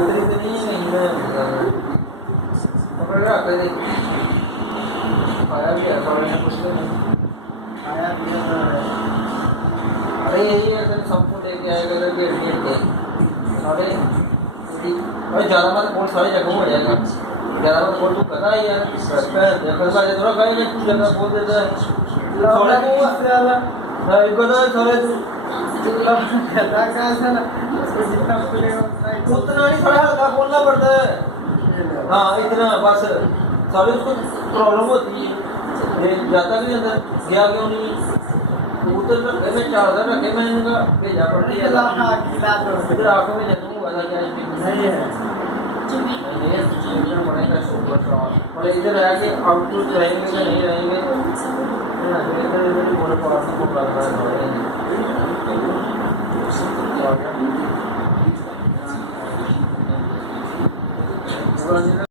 पोतरी तो नहीं है कहीं में पकड़ रहा कर दे आया भी है थोड़ा ना कुछ नहीं आया भी है अरे यही है अगर सबको दे के आएगा अगर डेढ़ घंटे सारे और ज़्यादा मत बोल सारी जगह हो जाएगा ज़्यादा मत बोल तू पता ही यार देखो सारे थोड़ा कहीं नहीं तू ज़्यादा बोल देता है थोड़ा को ज़्यादा हाँ इनको तो थोड़े तू ज़्यादा कहाँ से ना उसको जितना बोलेगा उतना नहीं थोड़ा हल्का बोलना पड़ता है हाँ इतना बस सारे उसको प्रॉब्लम होती है ये जाता भी अंदर गया क्यों नहीं उतर रखे में 4000 रखे मैंने इनका भेजा पड़ती है इधर आंखों में जख्म हुआ था क्या नहीं है नहीं है इधर पड़ेगा सुपर और इधर आके आउटपुट रहेंगे या नहीं रहेंगे इधर इधर बोले पड़ा सब को लग रहा है